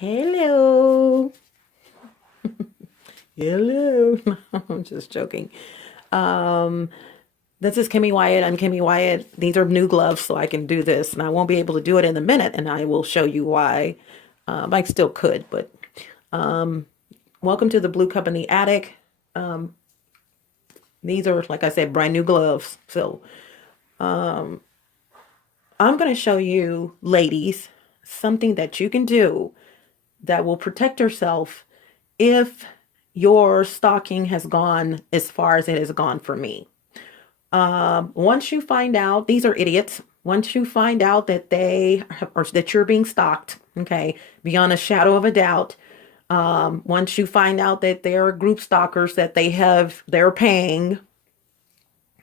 Hello. Hello. I'm just joking. This is Kimmy Wyatt. I'm Kimmy Wyatt. These are new gloves, so I can do this, and I won't be able to do it in a minute, and I will show you why. I still could, but welcome to the Blue Cup in the Attic. These are, like I said, brand new gloves. So I'm going to show you, ladies, something that you can do that will protect yourself if your stalking has gone as far as it has gone for me. Once you find out, these are idiots. Once you find out that or that you're being stalked, okay, beyond a shadow of a doubt. Once you find out that they're group stalkers, that they're paying,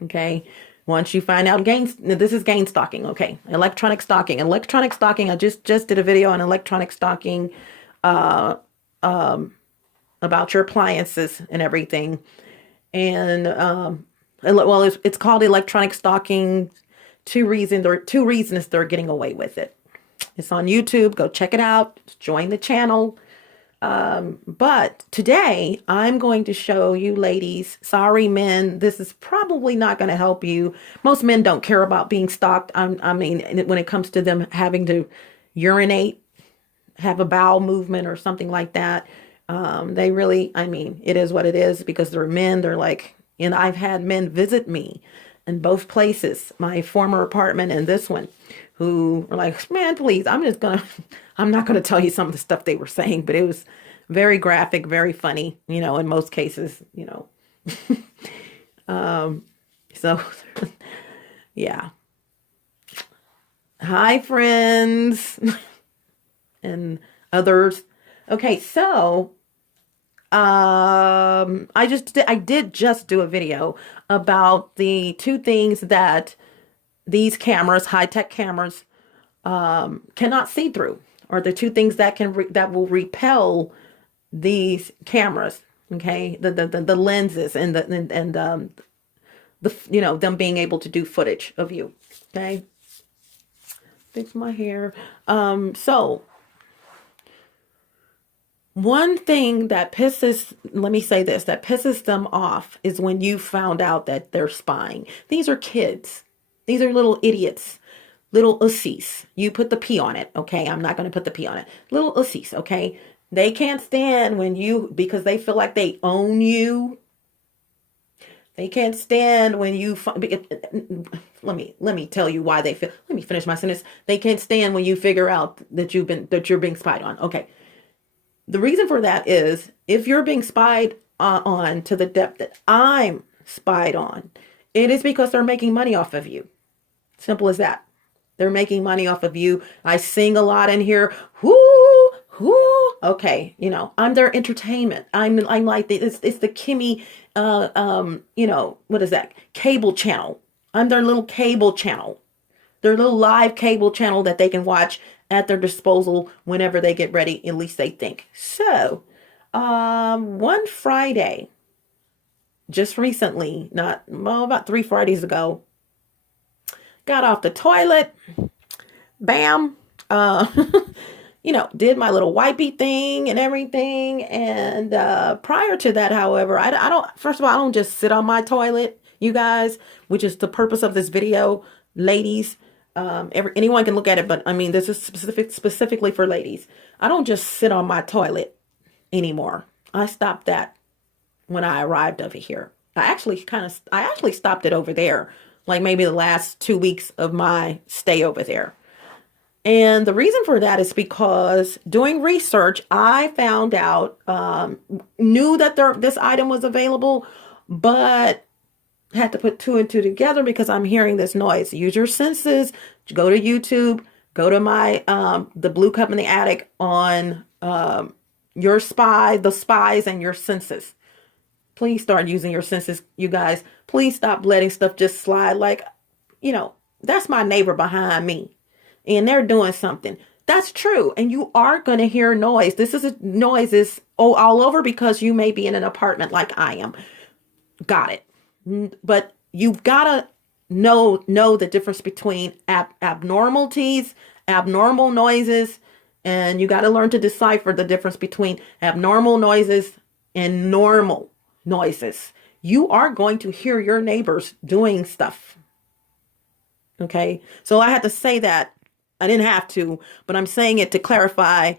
okay. Once you find out this is gain stalking, okay, electronic stalking. I just did a video on electronic stalking, about your appliances and everything. And, well, it's called electronic stalking. Two reasons they're getting away with it. It's on YouTube. Go check it out. Join the channel. But today I'm going to show you, ladies, sorry men, this is probably not going to help you. Most men don't care about being stalked. I mean, when it comes to them having to urinate, have a bowel movement or something like that. They really, I mean, it is what it is because they're men. They're like, and I've had men visit me in both places, my former apartment and this one, who are like, man, please, I'm not going to tell you some of the stuff they were saying, but it was very graphic, very funny, in most cases, so yeah. Hi, friends and others. Okay. So, I did just do a video about the two things that these cameras, high-tech cameras, cannot see through, or the two things that that will repel these cameras. Okay, the lenses and the them being able to do footage of you. Okay, fix my hair. So one thing that let me say this, that pisses them off is when you found out that they're spying. These are kids. These are little idiots, little ussies. You put the P on it, okay? I'm not going to put the P on it. Little ussies, okay? They can't stand because they feel like they own you. They can't stand when you, let me tell you why let me finish my sentence. They can't stand when you figure out that you're being spied on, okay? The reason for that is if you're being spied on to the depth that I'm spied on, it is because they're making money off of you. Simple as that. They're making money off of you. I sing a lot in here. Whoo, whoo. Okay, I'm their entertainment. I'm like it's the Kimmy, what is that? Cable channel. I'm their little cable channel. Their little live cable channel that they can watch at their disposal whenever they get ready, at least they think. So, one Friday, just recently, about 3 Fridays ago, got off the toilet, bam, did my little wipey thing and everything. And prior to that, however, first of all, I don't just sit on my toilet, you guys, which is the purpose of this video, ladies. Anyone can look at it, but I mean, this is specifically for ladies. I don't just sit on my toilet anymore. I stopped that when I arrived over here. I actually stopped it over there, like maybe the last 2 weeks of my stay over there. And the reason for that is because doing research, I found out, knew that this item was available, but had to put 2 and 2 together because I'm hearing this noise. Use your senses. Go to YouTube. Go to my the Blue Cup in the Attic on the spies and your senses. Please start using your senses, you guys. Please stop letting stuff just slide. Like, that's my neighbor behind me, and they're doing something. That's true, and you are going to hear noise. Noise is all over because you may be in an apartment like I am. Got it. But you've got to know the difference between abnormalities, abnormal noises, And you got to learn to decipher the difference between abnormal noises and normal noises. You are going to hear your neighbors doing stuff. Okay. So I had to say that. I didn't have to, but I'm saying it to clarify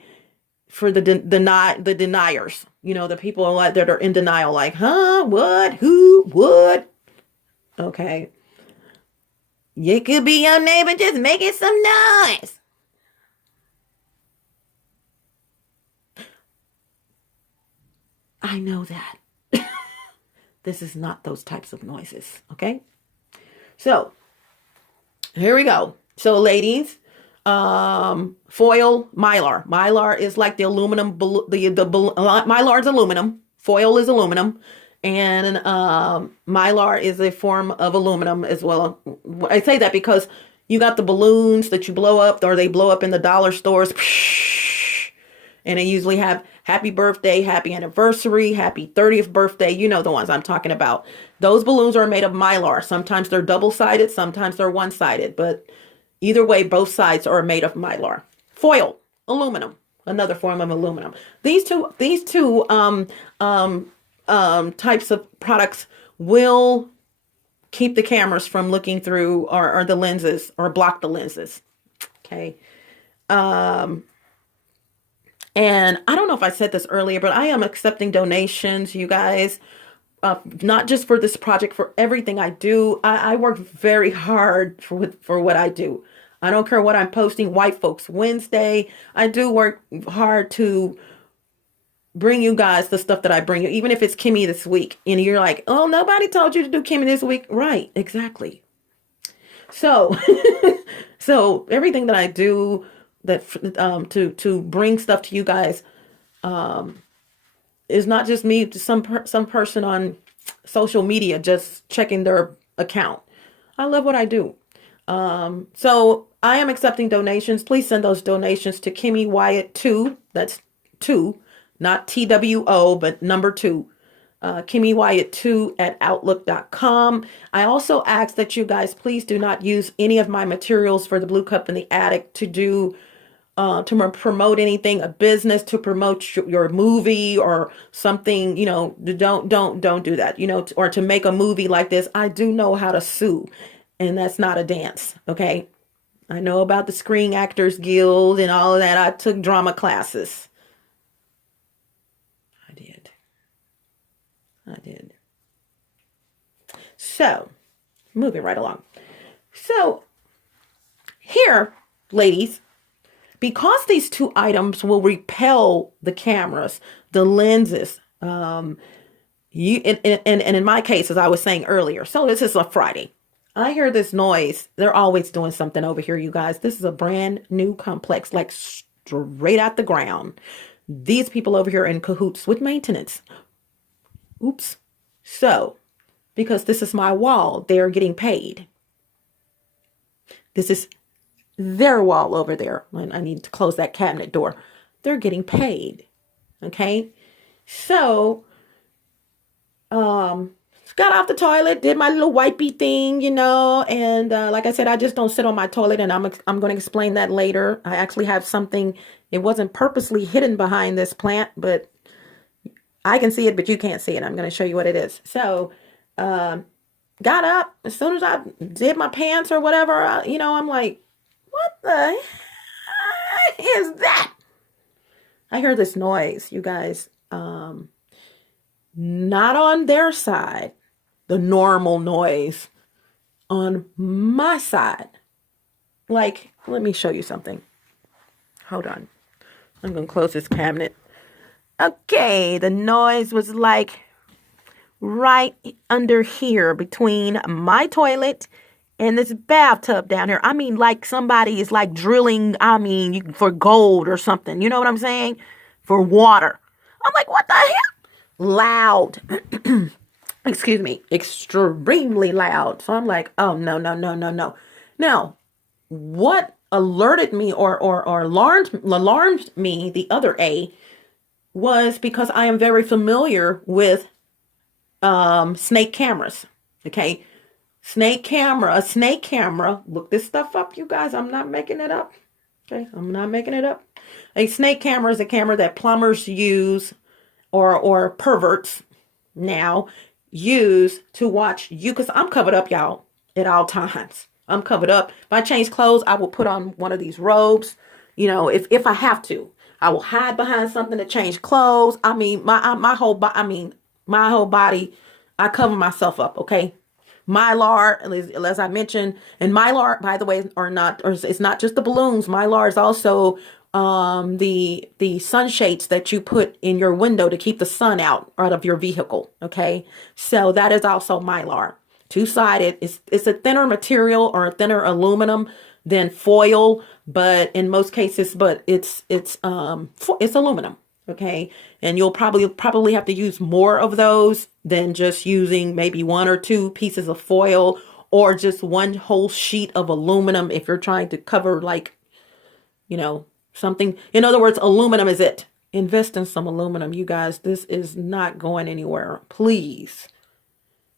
for the deniers. You know, the people that are in denial, like, huh, what, who, what? Okay. You could be your neighbor just making some noise. I know that. This is not those types of noises. Okay. So here we go. So ladies, foil mylar. Mylar is like the aluminum, mylar is aluminum. Foil is aluminum. And mylar is a form of aluminum as well. I say that because you got the balloons that you blow up, or they blow up in the dollar stores. And they usually have happy birthday, happy anniversary, happy 30th birthday. You know the ones I'm talking about. Those balloons are made of mylar. Sometimes they're double-sided, sometimes they're one-sided. But either way, both sides are made of mylar. Foil, aluminum, another form of aluminum. These two types of products will keep the cameras from looking through or the lenses, or block the lenses. Okay. And I don't know if I said this earlier, but I am accepting donations, you guys, not just for this project, for everything I do. I work very hard for what I do. I don't care what I'm posting. White Folks Wednesday. I do work hard to bring you guys the stuff that I bring you, even if it's Kimmy this week. And you're like, oh, nobody told you to do Kimmy this week. Right. Exactly. So, so everything that I do, that to bring stuff to you guys, is not just me, to some person on social media just checking their account. I love what I do. So I am accepting donations. Please send those donations to KimMeWyatt2. That's 2, not TWO, but number 2. KimMeWyatt2 at outlook.com. I also ask that you guys please do not use any of my materials for the Blue Cup in the Attic to promote anything, a business, to promote your movie or something. You know, don't do that. You know, or to make a movie like this. I do know how to sue, and that's not a dance. Okay, I know about the Screen Actors Guild and all of that. I took drama classes. I did. So, moving right along. So, here, ladies, because these two items will repel the cameras, the lenses, and in my case, as I was saying earlier, so this is a Friday. I hear this noise. They're always doing something over here, you guys. This is a brand new complex, like straight out the ground. These people over here are in cahoots with maintenance. Oops. So, because this is my wall, they're getting paid. This is their wall over there. I need to close that cabinet door. They're getting paid. Okay. So, got off the toilet, did my little wipey thing, you know, and like I said, I just don't sit on my toilet, and I'm going to explain that later. I actually have something. It wasn't purposely hidden behind this plant, but I can see it, but you can't see it. I'm going to show you what it is. So, got up. As soon as I did my pants or whatever, you know, I'm like, what the heck is that? I heard this noise, you guys. Not on their side, the normal noise. On my side. Like, let me show you something. Hold on. I'm going to close this cabinet. Okay, the noise was like right under here between my toilet and this bathtub down here. I mean, like somebody is like drilling, for gold or something. You know what I'm saying? For water. I'm like, what the hell? Loud. Excuse me. Extremely loud. So I'm like, oh, no. Now, what alerted me or alarmed me, the other A, was because I am very familiar with snake cameras. Okay. A snake camera. Look this stuff up, you guys. I'm not making it up. Okay. I'm not making it up. A snake camera is a camera that plumbers use or perverts now use to watch you, because I'm covered up, y'all, at all times. I'm covered up. If I change clothes, I will put on one of these robes. If I have to, I will hide behind something to change clothes. I mean, my whole body. I mean, my whole body. I cover myself up. Okay. Mylar, as I mentioned, and Mylar, by the way, it's not just the balloons. Mylar is also the sunshades that you put in your window to keep the sun out of your vehicle. Okay, so that is also Mylar. Two-sided. It's a thinner material or a thinner aluminum than foil, but in most cases, it's aluminum. Okay, and you'll probably have to use more of those than just using maybe one or two pieces of foil or just one whole sheet of aluminum if you're trying to cover, like, something. In other words, aluminum is it. Invest in some aluminum, you guys. This is not going anywhere. Please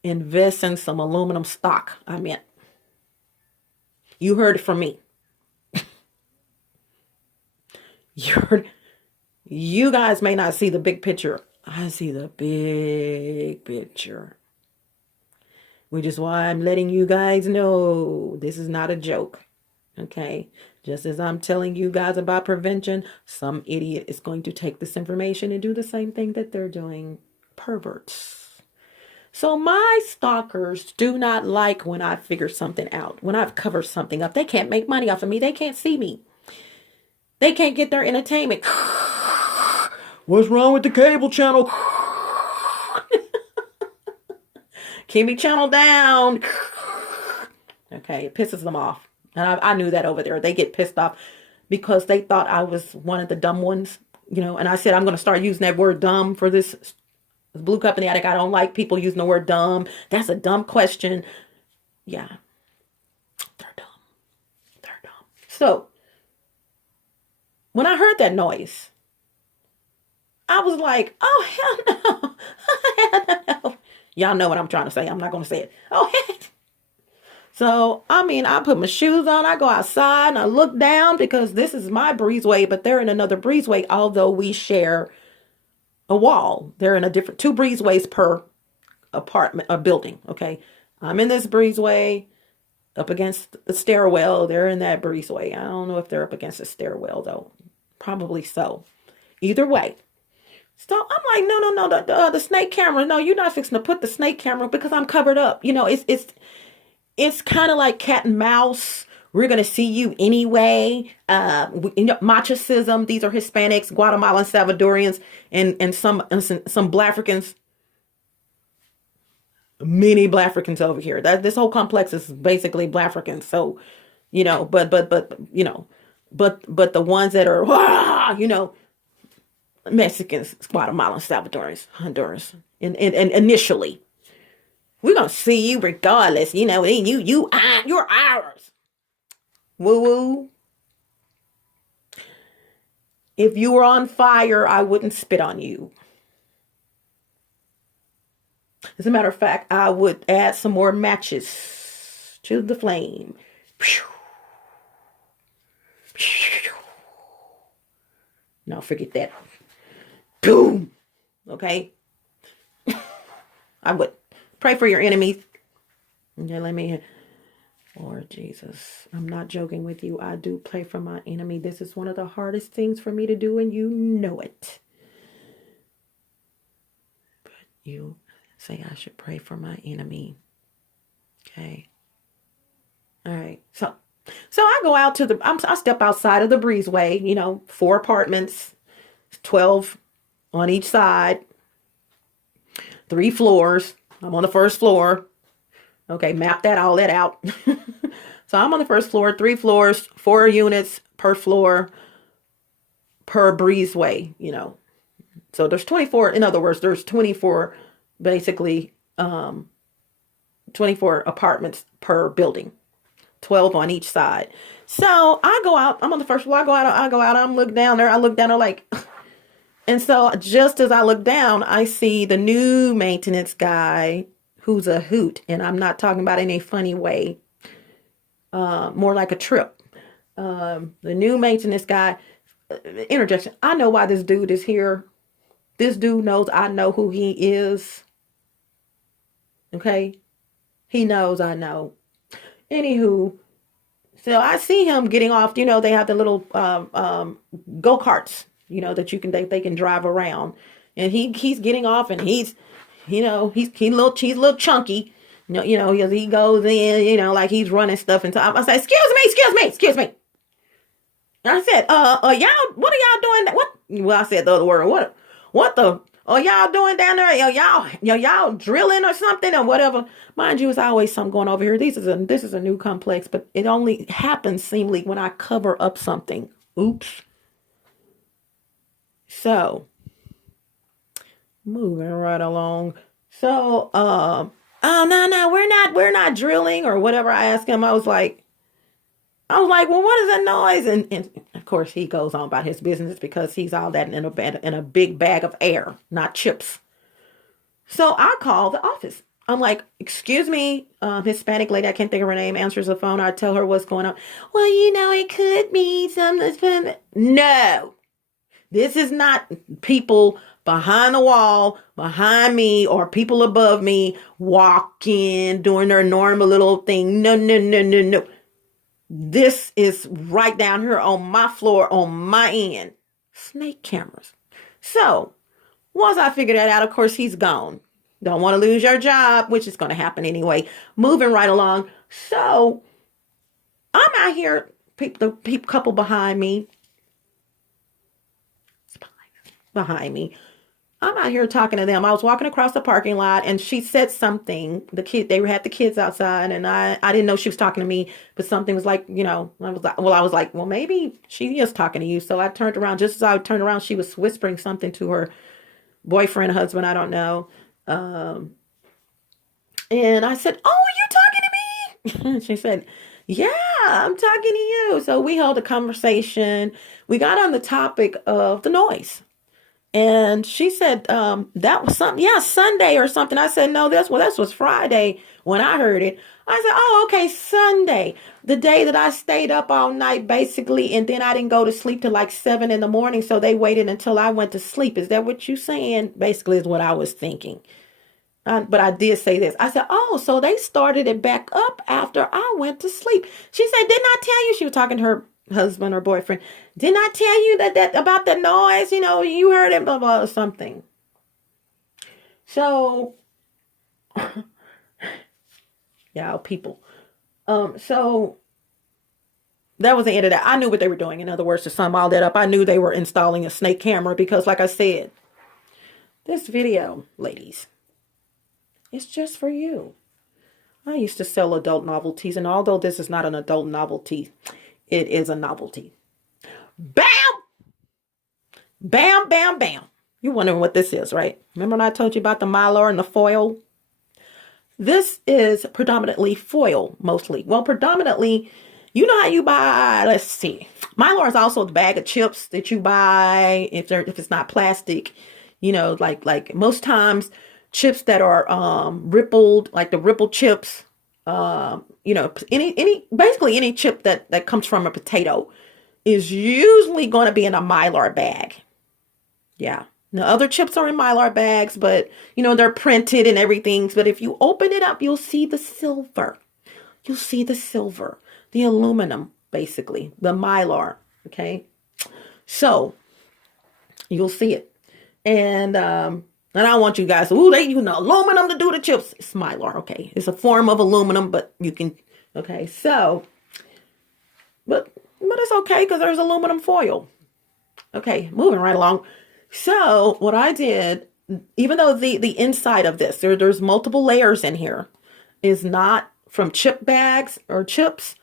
invest in some aluminum stock. I meant, you heard it from me. You guys may not see the big picture. I see the big picture. Which is why I'm letting you guys know this is not a joke. Okay? Just as I'm telling you guys about prevention, some idiot is going to take this information and do the same thing that they're doing. Perverts. So my stalkers do not like when I figure something out. When I've covered something up. They can't make money off of me. They can't see me. They can't get their entertainment. What's wrong with the cable channel? Keep me channel down. Okay, it pisses them off. And I knew that over there. They get pissed off because they thought I was one of the dumb ones, and I said, I'm going to start using that word dumb for this Blue Cup in the Attic. I don't like people using the word dumb. That's a dumb question. Yeah. They're dumb. They're dumb. So, when I heard that noise, I was like, oh, hell no. Hell no. Y'all know what I'm trying to say. I'm not going to say it. Oh, heck. So, I put my shoes on. I go outside and I look down because this is my breezeway, but they're in another breezeway, although we share a wall. They're in two breezeways per apartment, a building. Okay. I'm in this breezeway up against the stairwell. They're in that breezeway. I don't know if they're up against the stairwell though. Probably so. Either way. So I'm like, no, the snake camera. No, you're not fixing to put the snake camera because I'm covered up. It's kind of like cat and mouse. We're going to see you anyway. Machoism. These are Hispanics, Guatemalan, Salvadorians, and some Black Africans. Many Black Africans over here. This whole complex is basically Black Africans. So, but the ones that are, Mexicans, Guatemalan, Salvadorians, Honduras, and initially, we're gonna see you regardless. You're ours. Woo woo. If you were on fire, I wouldn't spit on you. As a matter of fact, I would add some more matches to the flame. No, forget that. Boom. Okay. I would pray for your enemies. Okay, Lord Jesus, I'm not joking with you. I do pray for my enemy. This is one of the hardest things for me to do, and you know it. But you say I should pray for my enemy. Okay. All right. So I go out I step outside of the breezeway, 4 apartments, 12 on each side, 3 floors. I'm on the first floor. Okay, map all that out. So I'm on the first floor, 3 floors, 4 units per floor, per breezeway, So there's 24, in other words, there's 24, basically, 24 apartments per building, 12 on each side. So I go out, I'm on the first floor, I go out, I'm looking down there, like, and so just as I look down, I see the new maintenance guy who's a hoot. And I'm not talking about in a funny way, more like a trip. The new maintenance guy interjection. I know why this dude is here. This dude knows I know who he is. Okay? He knows I know. Anywho, so I see him getting off. They have the little go-karts, that they can drive around. And he's getting off, and he's he's a little chunky. He goes in, like he's running stuff. And so I say, excuse me. And I said, y'all, what are y'all doing? What? Well, I said the other word. What the? Oh, y'all doing down there? Y'all drilling or something or whatever. Mind you, it's always something going over here. This is a new complex, but it only happens seemingly when I cover up something. Oops. So, moving right along. So, oh no, we're not drilling or whatever. I asked him. I was like, well, what is that noise? And of course, he goes on about his business because he's all that in a big bag of air, not chips. So I call the office. I'm like, excuse me, Hispanic lady, I can't think of her name, answers the phone. I tell her what's going on. Well, it could be something. No, this is not people behind the wall, behind me, or people above me walking, doing their normal little thing. No. This is right down here on my floor, on my end. Snake cameras. So, once I figured that out, of course, he's gone. Don't want to lose your job, which is going to happen anyway. Moving right along. So, I'm out here, the couple behind me. I'm out here talking to them. I was walking across the parking lot and she said something. They had the kids outside and I didn't know she was talking to me, but something was like, I was like, well, maybe she is talking to you. So I turned around. Just as I turned around, she was whispering something to her boyfriend, husband, I don't know. And I said, oh, are you talking to me? She said, yeah, I'm talking to you. So we held a conversation. We got on the topic of the noise. And she said, that was something, Sunday or something. I said, no, this was Friday when I heard it. I said, oh, okay, Sunday, the day that I stayed up all night, basically, and then I didn't go to sleep till like 7 a.m. So they waited until I went to sleep. Is that what you're saying? Basically is what I was thinking. But I did say this. I said, oh, so they started it back up after I went to sleep. She said, didn't I tell you? She was talking to her husband or boyfriend. Didn't I tell you that about the noise? You heard it, blah, blah, something. So, people. So that was the end of that. I knew what they were doing. In other words, to sum all that up, I knew they were installing a snake camera because, like I said, this video, ladies, it's just for you. I used to sell adult novelties, and although this is not an adult novelty, it is a novelty. Bam! Bam, bam, bam. You're wondering what this is, right? Remember when I told you about the mylar and the foil? This is predominantly foil, mostly. Well, predominantly, you know how you buy, let's see. Mylar is also the bag of chips that you buy if it's not plastic. Like most times, chips that are rippled, like the rippled chips, basically any chip that comes from a potato is usually going to be in a mylar bag. Yeah. Now other chips are in mylar bags, but they're printed and everything. But if you open it up, you'll see the silver. The aluminum, basically, the mylar. So you'll see it. And I want you guys, they use aluminum to do the chips. It's mylar, okay. It's a form of aluminum, but you can, okay. So, but it's okay because there's aluminum foil. Okay, moving right along. So what I did, even though the inside of this, there's multiple layers in here, is not from chip bags or chips,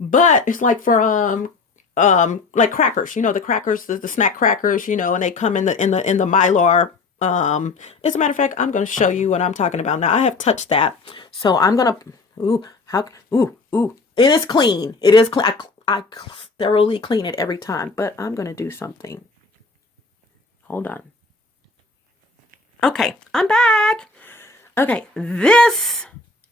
but it's like for like crackers, the crackers, the snack crackers, and they come in the mylar. As a matter of fact, I'm going to show you what I'm talking about now. I have touched that, so I'm gonna. It is clean. It is clean. I thoroughly clean it every time, but I'm going to do something. Hold on. Okay, I'm back. Okay, this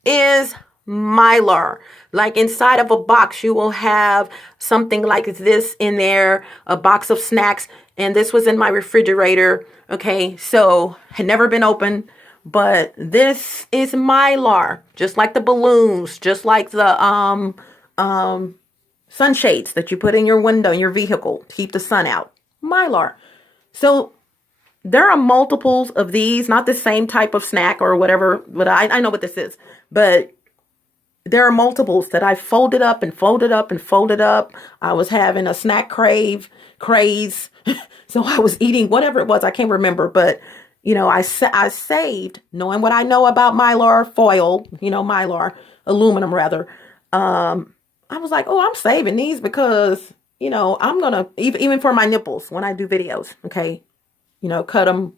is Mylar. Like inside of a box, you will have something like this in there, a box of snacks. And this was in my refrigerator. Okay, so had never been opened, but this is Mylar, just like the balloons, just like the sunshades that you put in your window in your vehicle to keep the sun out. Mylar. So there are multiples of these, not the same type of snack or whatever, but I know what this is. But there are multiples that I folded up and folded up and folded up. I was having a snack craze. So I was eating whatever it was. I can't remember, but you know, I saved, knowing what I know about Mylar foil, you know, Mylar aluminum rather. I was like, oh, I'm saving these because, you know, I'm going to, even for my nipples when I do videos, okay, you know, cut them,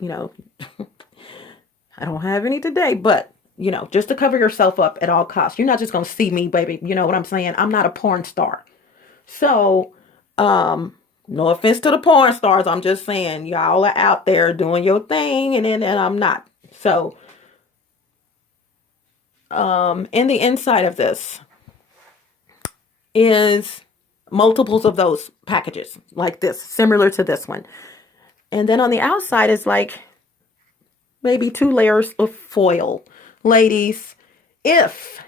you know, I don't have any today, but you know, just to cover yourself up at all costs. You're not just going to see me, baby. You know what I'm saying? I'm not a porn star. So, no offense to the porn stars. I'm just saying y'all are out there doing your thing and I'm not. So, in the inside of this is multiples of those packages like this, similar to this one. And then on the outside is like maybe 2 layers of foil. Ladies, if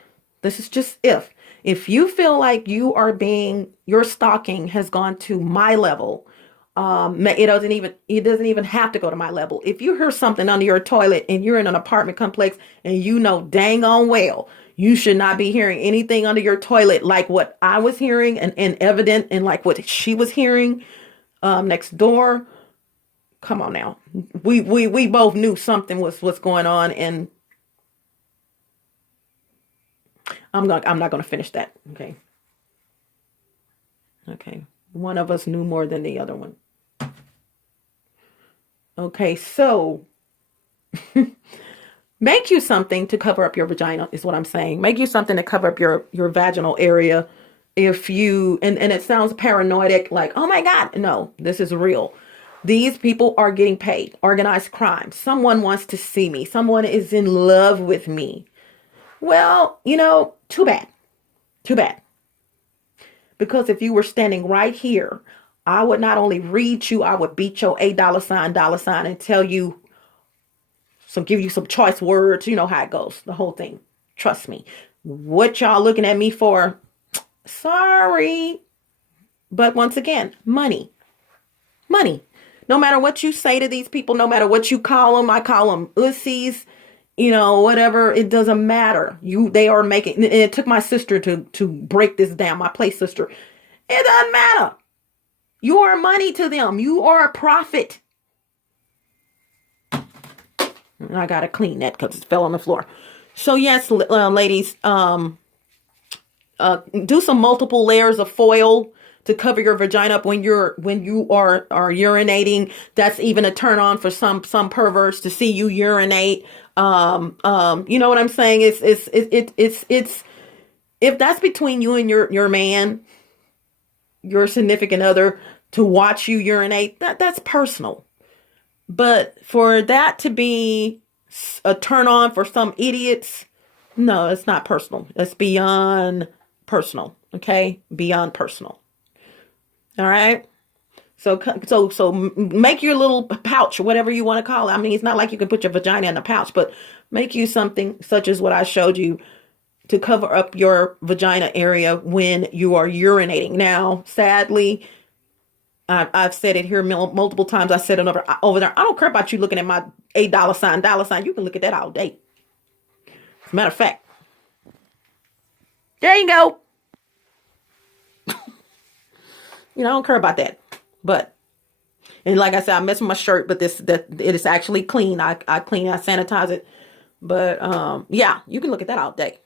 you feel like your stalking has gone to my level, it doesn't even have to go to my level. If you hear something under your toilet and you're in an apartment complex and you know dang on well, you should not be hearing anything under your toilet like what I was hearing and evident and like what she was hearing, next door. Come on now. We both knew something was going on, and I'm not going to finish that. Okay. Okay. One of us knew more than the other one. Okay. So make you something to cover up your vagina is what I'm saying. Make you something to cover up your vaginal area. If you, and it sounds paranoid, like, oh my God, no, this is real. These people are getting paid. Organized crime. Someone wants to see me. Someone is in love with me. Well, you know, too bad. Too bad. Because if you were standing right here, I would not only read you, I would beat your $$sign, and tell you, give you some choice words. You know how it goes, the whole thing. Trust me. What y'all looking at me for? Sorry. But once again, money. Money. No matter what you say to these people, no matter what you call them, I call them ussies, you know, whatever, it doesn't matter. They are making, and it took my sister to break this down, my play sister. It doesn't matter. You are money to them. You are a profit. And I got to clean that because it fell on the floor. So yes, ladies, do some multiple layers of foil to cover your vagina up when you are urinating. That's even a turn on for some perverts to see you urinate. You know what I'm saying? It's if that's between you and your man, your significant other, to watch you urinate, that's personal. But for that to be a turn on for some idiots, no, it's not personal. It's beyond personal. Okay, beyond personal. All right. So make your little pouch, whatever you want to call it. I mean, it's not like you can put your vagina in a pouch, but make you something such as what I showed you to cover up your vagina area when you are urinating. Now, sadly, I've said it here multiple times. I said it over there. I don't care about you looking at my $$sign. You can look at that all day. As a matter of fact, there you go. You know, I don't care about that. But, and like I said, I messed with my shirt, but it is actually clean. I clean it, I sanitize it. But yeah, you can look at that all day.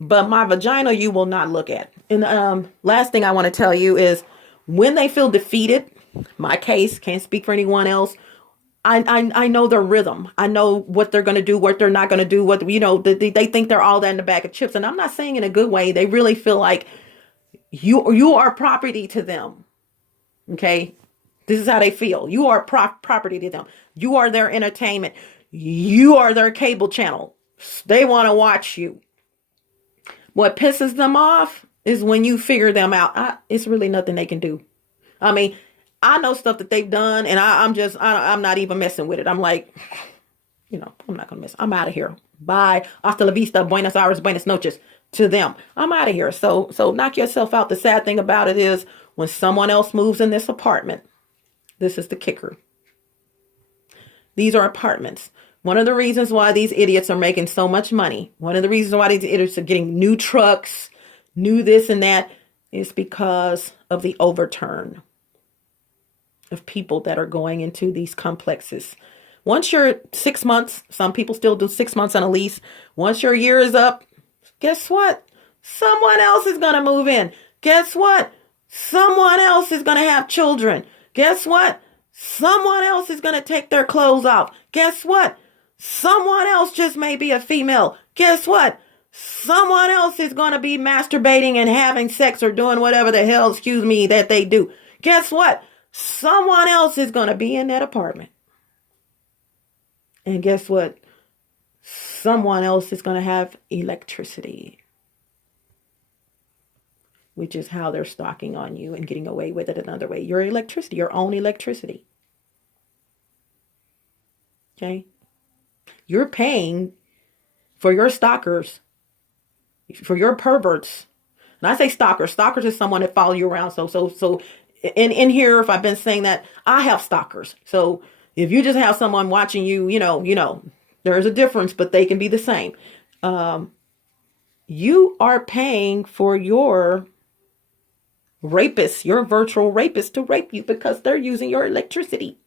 But my vagina, you will not look at. And last thing I want to tell you is when they feel defeated, my case, can't speak for anyone else. I know their rhythm. I know what they're going to do, what they're not going to do, what, you know, they think they're all that in the bag of chips. And I'm not saying in a good way. They really feel like you are property to them. Okay. This is how they feel. You are property to them. You are their entertainment. You are their cable channel. They want to watch you. What pisses them off is when you figure them out. It's really nothing they can do. I mean, I know stuff that they've done, and I'm not even messing with it. I'm like, I'm not going to mess. I'm out of here. Bye. Hasta la vista. Buenos Aires. Buenas noches to them. I'm out of here. So knock yourself out. The sad thing about it is when someone else moves in this apartment, this is the kicker. These are apartments. One of the reasons why these idiots are making so much money, one of the reasons why these idiots are getting new trucks, new this and that, is because of the overturn of people that are going into these complexes. Once you're 6 months, some people still do 6 months on a lease. Once your year is up, guess what? Someone else is going to move in. Guess what? Someone else is going to have children. Guess what? Someone else is going to take their clothes off. Guess what? Someone else just may be a female. Guess what? Someone else is going to be masturbating and having sex or doing whatever the hell, that they do. Guess what? Someone else is going to be in that apartment. And guess what? Someone else is going to have electricity, which is how they're stalking on you and getting away with it another way. Your electricity, your own electricity. Okay? You're paying for your stalkers, for your perverts. And I say stalkers. Stalkers is someone that follow you around. So in here, if I've been saying that, I have stalkers. So if you just have someone watching you, there's a difference, but they can be the same. You are paying for your rapists, your virtual rapists, to rape you because they're using your electricity.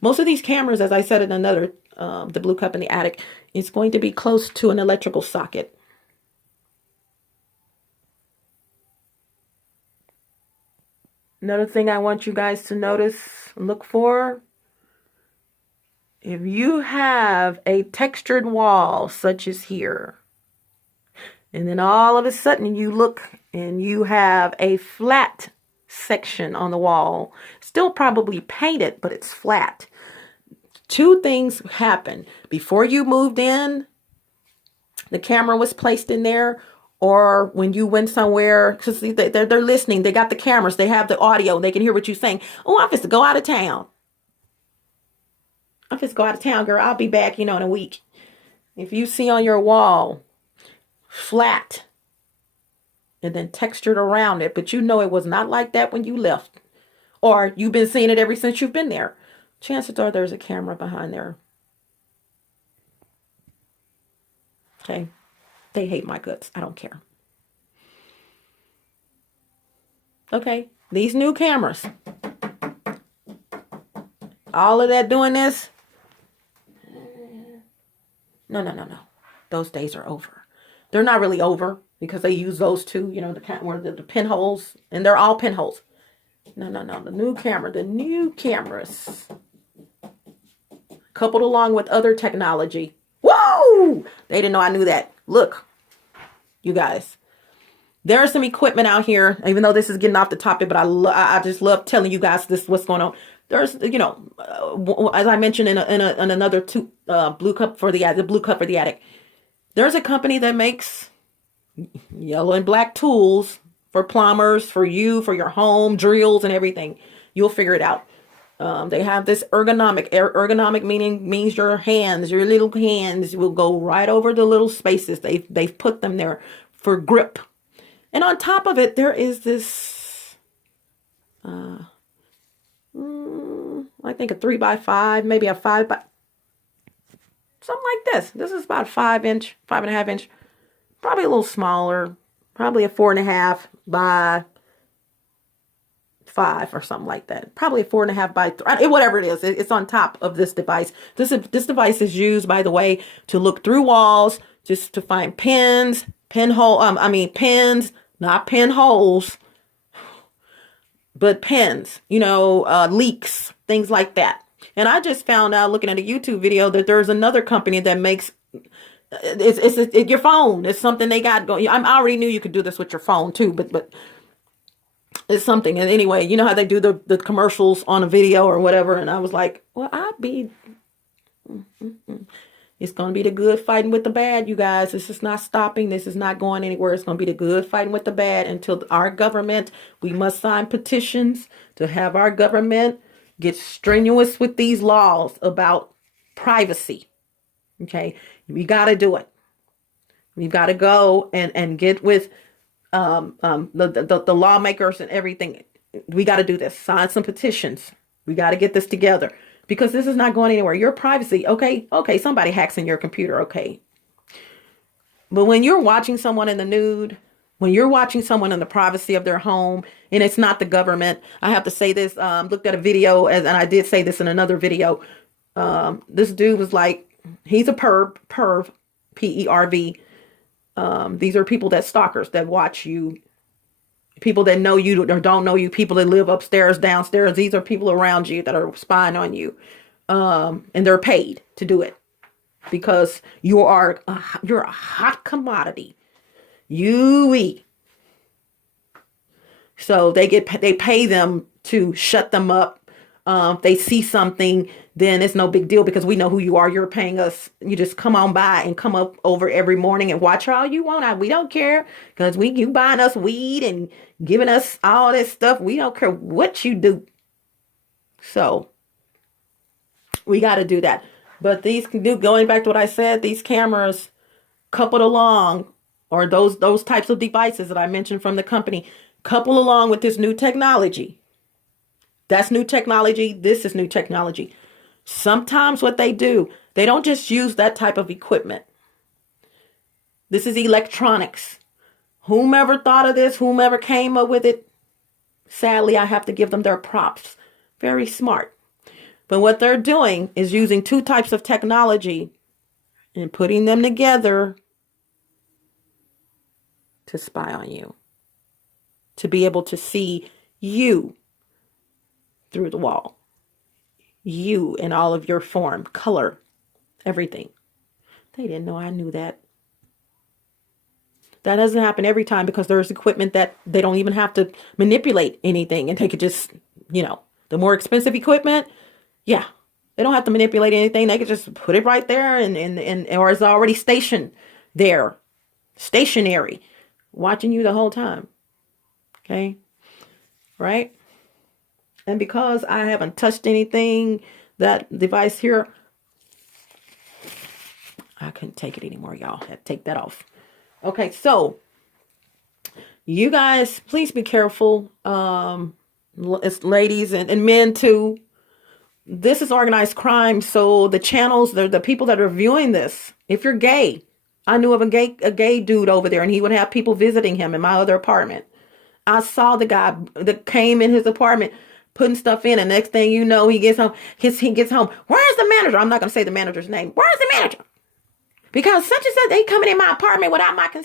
Most of these cameras, as I said in another, the Blue Cup in the Attic, is going to be close to an electrical socket. Another thing I want you guys to notice, look for, if you have a textured wall, such as here, and then all of a sudden you look and you have a flat section on the wall, still probably painted, but it's flat. Two things happen. Before you moved in, the camera was placed in there, or when you went somewhere, because they're listening, they got the cameras, they have the audio, they can hear what you're saying. Oh, I'm just to go out of town. I'm just go out of town, girl. I'll be back, in a week. If you see on your wall, flat, and then textured around it, but it was not like that when you left, or you've been seeing it ever since you've been there, chances are there's a camera behind there. Okay? They hate my guts. I don't care. Okay? These new cameras. All of that doing this. No. Those days are over. They're not really over because they use those two, the pinholes, and they're all pinholes. No. The new cameras, coupled along with other technology. Whoa! They didn't know I knew that. Look, you guys, there is some equipment out here, even though this is getting off the topic, but I just love telling you guys what's going on. There's, as I mentioned in another Blue Cup for the Attic. There's a company that makes yellow and black tools for plumbers, for you, for your home, drills and everything. You'll figure it out. They have this ergonomic means your little hands will go right over the little spaces. They've put them there for grip. And on top of it, there is this, I think a 3x5, maybe a 5 by, something like this. This is about 5.5 inch, probably a little smaller, probably a 4.5 by 5 or something like that. Probably a 4.5 by 3, whatever it is. It's on top of this device. This device is used, by the way, to look through walls, just to find pins, pins, not pinholes, but pins, leaks, things like that. And I just found out looking at a YouTube video that there's another company that makes it's your phone. It's something they got going. I already knew you could do this with your phone too, but it's something. And anyway, you know how they do the commercials on a video or whatever. And I was like, well, It's going to be the good fighting with the bad, you guys. This is not stopping. This is not going anywhere. It's going to be the good fighting with the bad until our government, we must sign petitions to have our government get strenuous with these laws about privacy. Okay. We got to do it. We've got to go and get with the lawmakers and everything. We got to do this. Sign some petitions. We got to get this together because this is not going anywhere. Your privacy. Okay. Okay. Somebody hacks in your computer. Okay. But when you're watching someone in the nude, when you're watching someone in the privacy of their home, and it's not the government, I have to say this, looked at a video and I did say this in another video. This dude was like, he's a perv, Perv. These are people that stalkers that watch you, people that know you or don't know you, people that live upstairs, downstairs. These are people around you that are spying on you. And they're paid to do it because you're a hot commodity. So they pay them to shut them up. If they see something, then it's no big deal because we know who you are. You're paying us. You just come on by and come up over every morning and watch all you want. We don't care because you buying us weed and giving us all this stuff. We don't care what you do. So we got to do that. But going back to what I said, these cameras coupled along, or those types of devices that I mentioned from the company, couple along with this new technology. That's new technology. This is new technology. Sometimes what they do, they don't just use that type of equipment. This is electronics. Whomever thought of this, whomever came up with it, sadly, I have to give them their props. Very smart. But what they're doing is using two types of technology and putting them together to spy on you, to be able to see you through the wall, you in all of your form, color, everything. They didn't know I knew that. That doesn't happen every time because there's equipment that they don't even have to manipulate anything, and they could just, the more expensive equipment, yeah, they don't have to manipulate anything. They could just put it right there and or it's already stationed there, stationary, watching you the whole time. Okay. Right. And because I haven't touched anything, that device here, I couldn't take it anymore, y'all. I had to take that off. Okay, so you guys, please be careful. It's ladies and men too. This is organized crime. So the channels, the people that are viewing this, if you're gay, I knew of a gay dude over there, and he would have people visiting him in my other apartment. I saw the guy that came in his apartment putting stuff in, and next thing you know, he gets home. He gets home. Where's the manager? I'm not going to say the manager's name. Where's the manager? Because such and such, they coming in my apartment without my consent.